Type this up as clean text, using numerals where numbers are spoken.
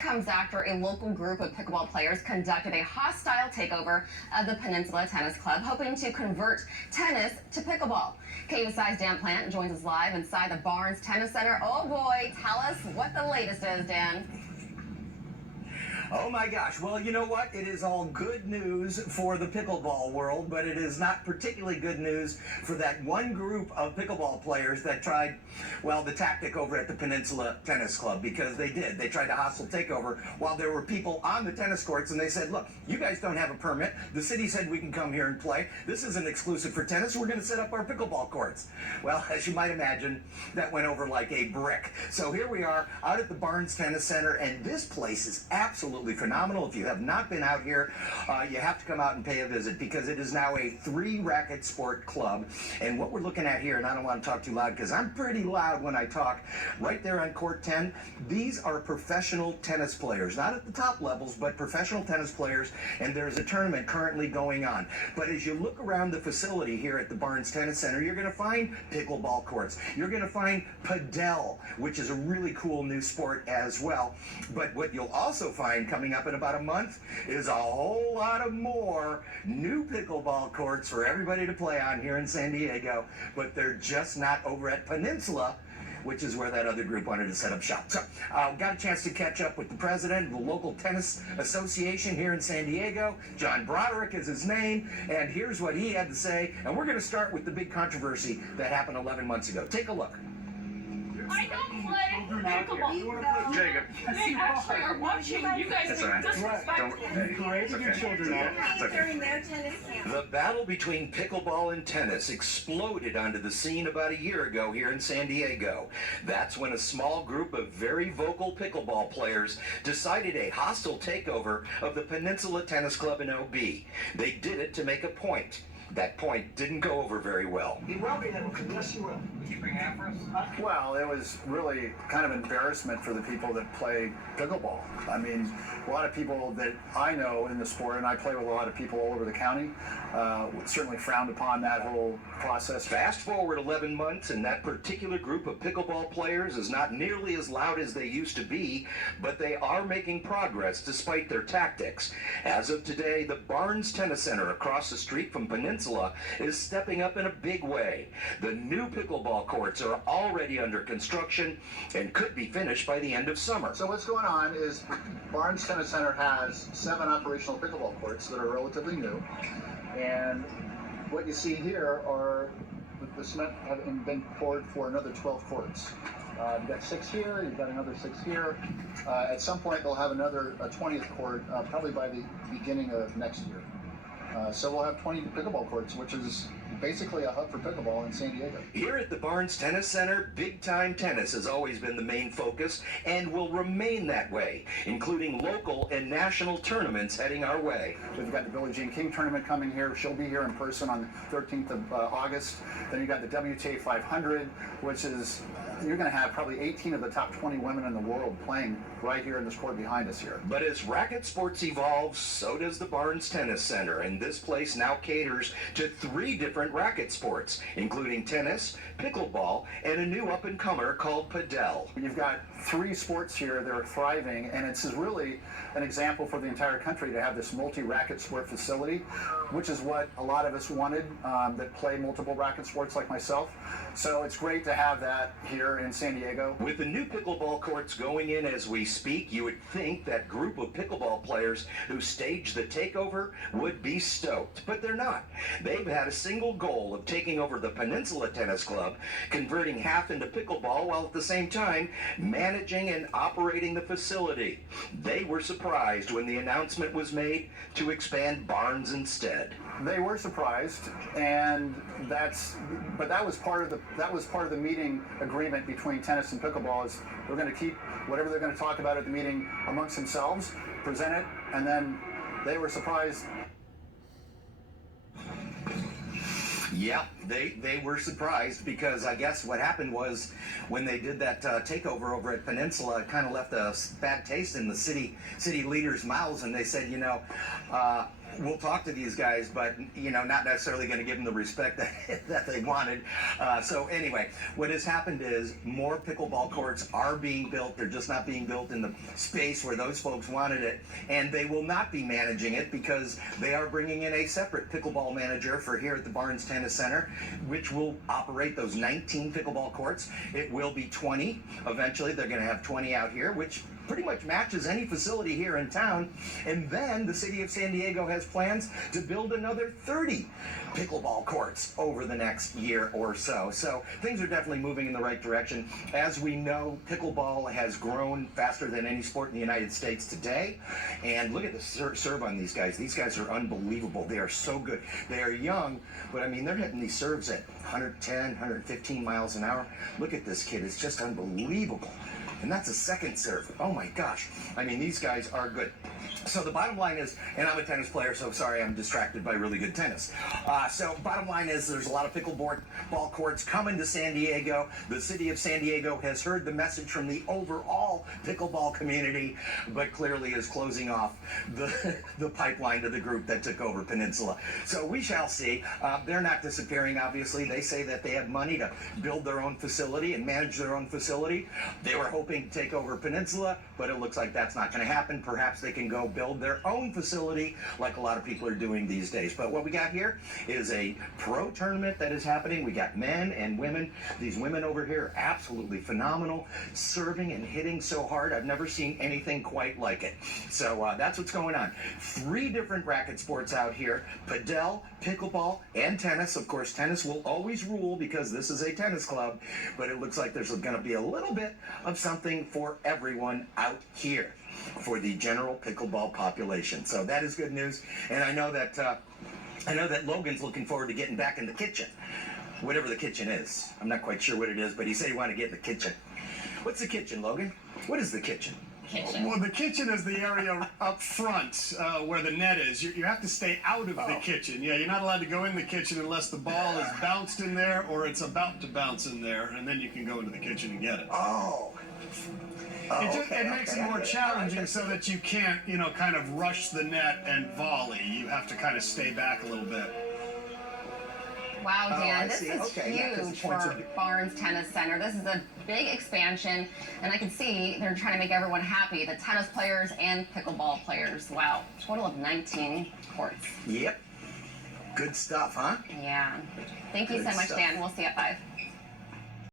Comes after a local group of pickleball players conducted a hostile takeover of the Peninsula Tennis Club, hoping to convert tennis to pickleball. KUSI's Dan Plante joins us live inside the Barnes Tennis Center. Oh boy, tell us what the latest is, Dan. Oh my gosh. Well, you know what? It is all good news for the pickleball world, but it is not particularly good news for that one group of pickleball players that tried, well, the tactic over at the Peninsula Tennis Club, because they did. They tried a hostile takeover while there were people on the tennis courts, and they said, look, you guys don't have a permit. The city said we can come here and play. This isn't exclusive for tennis. We're going to set up our pickleball courts. Well, as you might imagine, that went over like a brick. So here we are out at the Barnes Tennis Center, and this place is absolutely phenomenal. If you have not been out here, you have to come out and pay a visit, because it is now a 3-racket sport club. And what we're looking at here, and I don't want to talk too loud because I'm pretty loud when I talk, right there on court 10, these are professional tennis players, not at the top levels, but professional tennis players, and there's a tournament currently going on. But as you look around the facility here at the Barnes Tennis Center, you're going to find pickleball courts. You're going to find padel, which is a really cool new sport as well. But what you'll also find coming up in about a month is a whole lot of more new pickleball courts for everybody to play on here in San Diego, but they're just not over at Peninsula, which is where that other group wanted to set up shop. So, got a chance to catch up with the president of the local tennis association here in San Diego. John Broderick is his name, and here's what he had to say. And we're going to start with the big controversy that happened 11 months ago. Take a look. I don't play pickleball. Jacob. They actually are watching you guys being disrespectful. Parading your children out. During their tennis camp. The battle between pickleball and tennis exploded onto the scene about a year ago here in San Diego. That's when a small group of very vocal pickleball players decided a hostile takeover of the Peninsula Tennis Club in OB. They did it to make a point. That point didn't go over very well. You will be able to. Yes, you will. Would you bring half for us? Well, it was really kind of embarrassment for the people that play pickleball. I mean, a lot of people that I know in the sport, and I play with a lot of people all over the county, certainly frowned upon that whole process. Fast forward 11 months, and that particular group of pickleball players is not nearly as loud as they used to be, but they are making progress despite their tactics. As of today, the Barnes Tennis Center across the street from Peninsula is stepping up in a big way. The new pickleball courts are already under construction and could be finished by the end of summer. So what's going on is Barnes Tennis Center has 7 operational pickleball courts that are relatively new, and what you see here are the cement having been poured for another 12 courts. You've got 6 here, you've got another 6 here. At some point they'll have another 20th court, probably by the beginning of next year. So we'll have 20 pickleball courts, which is basically a hub for pickleball in San Diego. Here at the Barnes Tennis Center, big-time tennis has always been the main focus and will remain that way, including local and national tournaments heading our way. We've got the Billie Jean King tournament coming here. She'll be here in person on the 13th of August. Then you got the WTA 500, which is, you're going to have probably 18 of the top 20 women in the world playing right here in this court behind us here. But as racket sports evolve, so does the Barnes Tennis Center, and this place now caters to 3 different racket sports, including tennis, pickleball, and a new up-and-comer called padel. You've got 3 sports here that are thriving, and it's really an example for the entire country to have this multi-racket sport facility, which is what a lot of us wanted that play multiple racket sports like myself. So it's great to have that here in San Diego. With the new pickleball courts going in as we speak, you would think that group of pickleball players who staged the takeover would be stoked, but they're not. They've had a single goal of taking over the Peninsula Tennis Club, converting half into pickleball while at the same time managing and operating the facility. They were surprised when the announcement was made to expand Barnes instead. They were surprised, and that was part of the meeting agreement between tennis and pickleball. Is we're going to keep whatever they're going to talk about at the meeting amongst themselves, present it, and then they were surprised. Yeah, they were surprised because I guess what happened was when they did that takeover over at Peninsula, it kind of left a bad taste in the city leaders' mouths, and they said, we'll talk to these guys, but not necessarily going to give them the respect that they wanted. So anyway, what has happened is more pickleball courts are being built. They're just not being built in the space where those folks wanted it, and they will not be managing it because they are bringing in a separate pickleball manager for here at the Barnes Tennis Center, which will operate those 19 pickleball courts. It will be 20 eventually. They're going to have 20 out here, which pretty much matches any facility here in town. And then the city of San Diego has plans to build another 30 pickleball courts over the next year or so. So things are definitely moving in the right direction. As we know, pickleball has grown faster than any sport in the United States today. And look at the serve on these guys. These guys are unbelievable. They are so good. They are young, but I mean, they're hitting these serves at 110, 115 miles an hour. Look at this kid. It's just unbelievable. And that's a second serve. Oh my gosh. I mean, these guys are good. So the bottom line is, and I'm a tennis player, so sorry I'm distracted by really good tennis. So bottom line is there's a lot of pickleball courts coming to San Diego. The city of San Diego has heard the message from the overall pickleball community, but clearly is closing off the pipeline to the group that took over Peninsula. So we shall see. They're not disappearing, obviously. They say that they have money to build their own facility and manage their own facility. They were hoping to take over Peninsula, but it looks like that's not going to happen. Perhaps they can go build their own facility like a lot of people are doing these days. But what we got here is a pro tournament that is happening. We got men and women. These women over here are absolutely phenomenal, serving and hitting so hard. I've never seen anything quite like it. So that's what's going on. 3 different racket sports out here: padel, pickleball, and tennis. Of course, tennis will always rule because this is a tennis club, but it looks like there's going to be a little bit of something for everyone out here for the general pickleball population. So that is good news, and I know that Logan's looking forward to getting back in the kitchen, whatever the kitchen is. I'm not quite sure what it is, but he said he wanted to get in the kitchen. What's the kitchen, Logan? What is the kitchen? Well, the kitchen is the area up front where the net is. You have to stay out of the kitchen. Yeah, you're not allowed to go in the kitchen unless the ball is bounced in there or it's about to bounce in there, and then you can go into the kitchen and get it. It makes it more challenging so that you can't, kind of rush the net and volley. You have to kind of stay back a little bit. Wow, Dan, this see. is Okay, yeah, 'cause huge the points for are- Barnes Tennis Center. This is a big expansion, and I can see they're trying to make everyone happy, the tennis players and pickleball players. Wow, total of 19 courts. Yep. Good stuff, huh? Yeah. Thank you Good so much, stuff. Dan. We'll see you at 5.